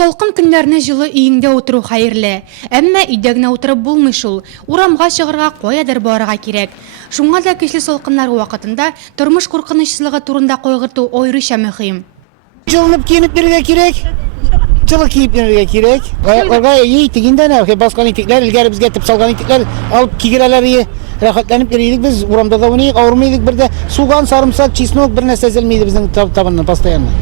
Салкын көннәрне җылы өеңдә утыру хәерле. Әмма өйдә генә утырып булмый шул. Урамга чыгарга, каядыр барырга кирәк. Шуңа да көчле салкыннар вакытында тормыш куркынычсызлыгы турында кайгырту аеруча мөһим. Жылынып киенеп берге кирәк. Жылы киеп берге кирәк. Аякларга тигендә баскан итекләр, илгәре безгә тип салган итекләр алып кигерәләр. Рәхәтләнеп йөридек без, урамда да уйныйк, авырмыйдык бердә. Суган, сарымсак, чеснок бер нәрсә зелмейди безнең табыннан постоянно.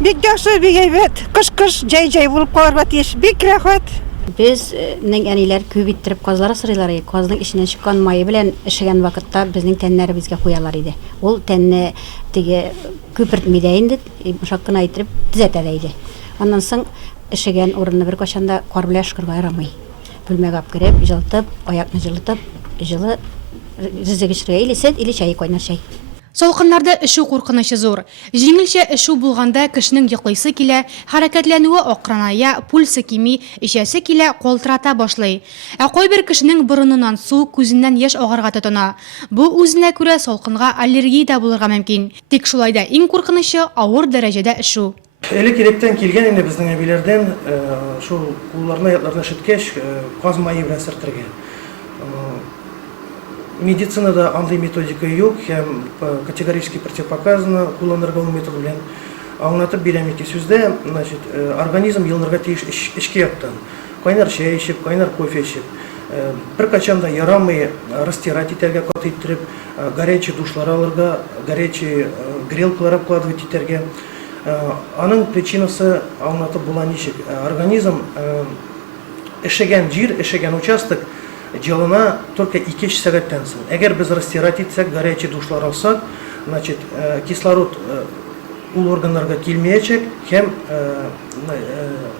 Бик яхшы, бик әйбәт. Кыш-кыш җай-җай булып калырга тиеш. Бик рәхәт. Безнең әниләр күп иттереп казлар сырыйлар иде. Казның иченнән чыккан майы белән эшегән вакытта безнең тәннәребезгә куялар иде. Ул тәнне теге күпертмидә инде, шак кына иттереп төзәтә иде. Аннан соң эшегән урынны бер качанда кар белән шкырга ярамый. Бүлмәгә алып кереп, җылытып, аякны җылытып, җылы ризыгышырга или чәй кайнар чәй. Салкыннарда эшү куркынычы зур. Җиңелчә эшү булганда кешенең йоклыйсы килә, хәрәкәтләнүе акраная, пульсы кими, эчәсе килә, калтырата башлый. Ә кайбер кешенең борыныннан су, күзеннән яшь агарга тотына. Бу үзенә күрә салкынга аллергия да булырга мөмкин. Тик шулай да иң куркынычы авыр дәрәҗәдә эшү. Электректен килгән инде безнең әбиләрдән шул кулларына ятларына шиткәч каз майы белән сөртергән. Медицинада андый методика юк, һәм категорически противопоказано кулланырга ул метод белән. Аңлатып бирәм ики сүздә, значит, организм йылынырга тиеш эчке яктан. Кайнар чәй эчеп, кайнар кофе эчеп, бер качан да ярамый растирать итәргә, кат иттереп, горячий душлар алырга, горячий грелкалар обкладывать итәргә. Аның причинасы аңлатып була ничек. Организм эшегән җир, эшегән участок жылына только 2 сәгатьтән соң. Әгәр без растирать итсәк, горячий душлар алсак, значит, кислород ул органнарга килмәячәк, һәм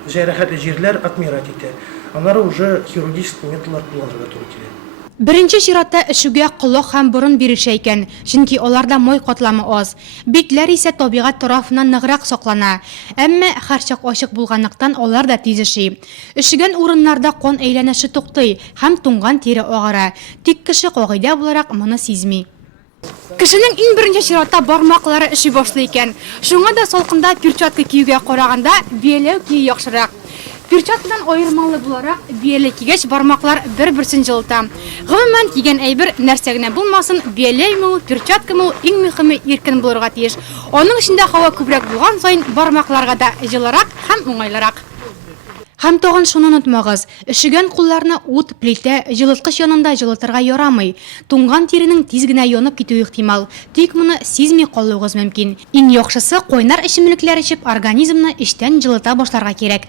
җәрәхәтле җирләр отмирать итә. Аннары уже хирургический методлар кулланырга туры килә. Беренче чиратта эшүгә колак һәм борын бирелә икән, чөнки аларда май катламы аз. Битләр исә табигать тарафыннан ныграк саклана. Әмма һәрчак ачык булганлыктан алар да тиз эши. Эшегән урыннарда кан әйләнеше туктый һәм туңган тире агара. Тик кеше кагыйдә буларак моны сизми. Кешенең иң беренче чиратта бармаклары эши башлый икән. Шуңа да салкында перчатка киюгә караганда бияләү кию яхшырак. Перчаткадан аермалы буларак, бияле кигәч бармаклар бер-берсен җылыта. Гомумән кигән әйбер нәрсә генә булмасын, бияләйме, перчаткамы иң мөһиме иркен булырга тиеш. Аның эчендә һава күбрәк булган саен бармакларга да җылырак һәм уңайлырак. Һәм тагын шуны онытмагыз, эшегән кулларны ут, плита, җылыткыч янында җылытырга ярамый. Туңган тиренең тиз генә янып китүе ихтимал. Тик моны сизми калуыгыз мөмкин. Иң яхшысы кайнар эчемлекләр эчеп организмны эчтән җылыта башларга кирәк.